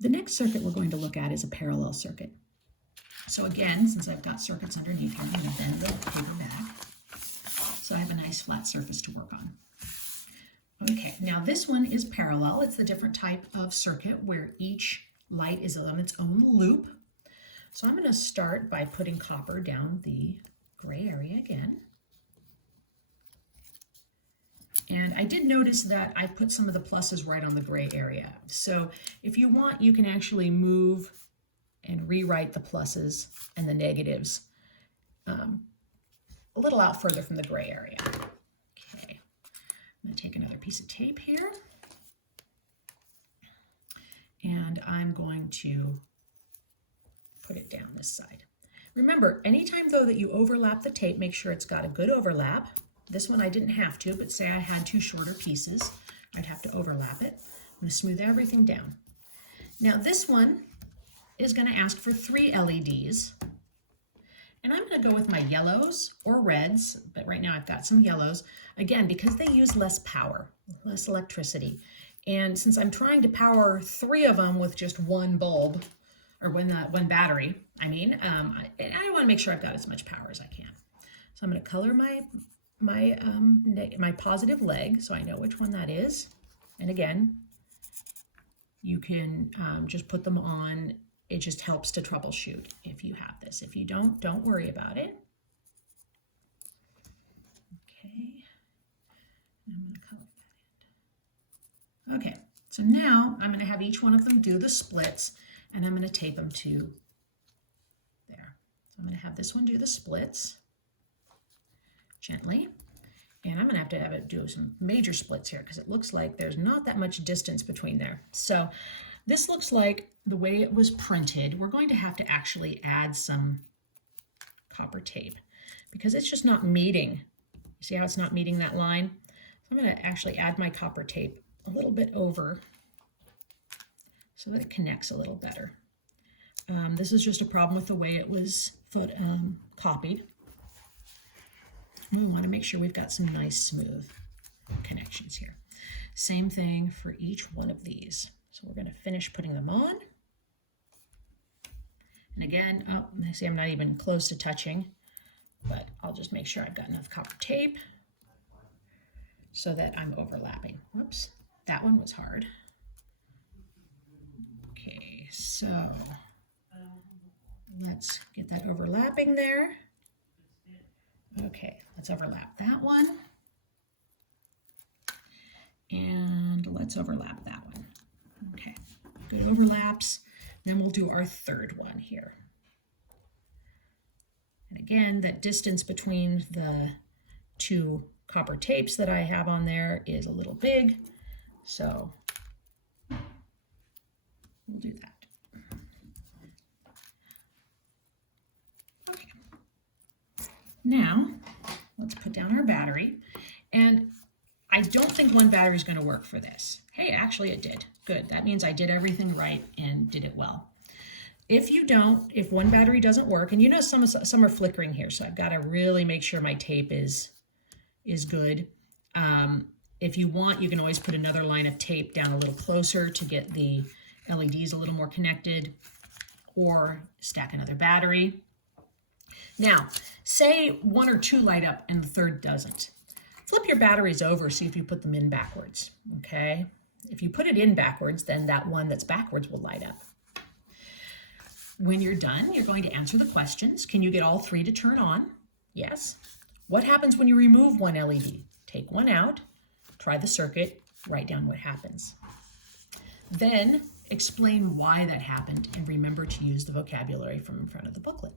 The next circuit we're going to look at is a parallel circuit. So again, since I've got circuits underneath here, I'm going to bend the paper back so I have a nice flat surface to work on. Okay, now this one is parallel. It's the different type of circuit where each light is on its own loop. So I'm going to start by putting copper down the gray area again. And I did notice that I put some of the pluses right on the gray area. So if you want, you can actually move and rewrite the pluses and the negatives a little out further from the gray area. Okay, I'm going to take another piece of tape here. And I'm going to put it down this side. Remember, anytime though that you overlap the tape, make sure it's got a good overlap. This one I didn't have to, but say I had two shorter pieces, I'd have to overlap it. I'm going to smooth everything down. Now this one is going to ask for 3 LEDs. And I'm going to go with my yellows or reds, but right now I've got some yellows. Again, because they use less power, less electricity. And since I'm trying to power 3 of them with just one bulb, or one battery, I want to make sure I've got as much power as I can. So I'm going to color my positive leg so I know which one that is. And again, you can just put them on. It just helps to troubleshoot if you have this. If you don't worry about it. Okay, I'm going to color that in. Okay, so now I'm going to have each one of them do the splits, and I'm going to tape them to there. So I'm going to have this one do the splits gently, and I'm going to have it do some major splits here because it looks like there's not that much distance between there. So this looks like the way it was printed. We're going to have to actually add some copper tape because it's just not meeting. You see how it's not meeting that line? So I'm going to actually add my copper tape a little bit over so that it connects a little better. This is just a problem with the way it was copied. We want to make sure we've got some nice smooth connections here. Same thing for each one of these. So we're going to finish putting them on. And again, see I'm not even close to touching, but I'll just make sure I've got enough copper tape so that I'm overlapping. Whoops, that one was hard. Okay, so let's get that overlapping there. Okay, let's overlap that one. And let's overlap that one. Okay, good overlaps. Then we'll do our third one here. And again, that distance between the 2 copper tapes that I have on there is a little big, so we'll do that. Okay. Now, let's put down our battery. And I don't think one battery is going to work for this. Hey, actually it did. Good. That means I did everything right and did it well. If one battery doesn't work, and you know some are flickering here, so I've got to really make sure my tape is good. If you want, you can always put another line of tape down a little closer to get the LEDs a little more connected, or stack another battery. Now, say 1 or 2 light up and the third doesn't. Flip your batteries over, see if you put them in backwards, okay? If you put it in backwards, then that one that's backwards will light up. When you're done, you're going to answer the questions. Can you get all 3 to turn on? Yes. What happens when you remove one LED? Take one out, try the circuit, write down what happens. Then explain why that happened and remember to use the vocabulary from in front of the booklet.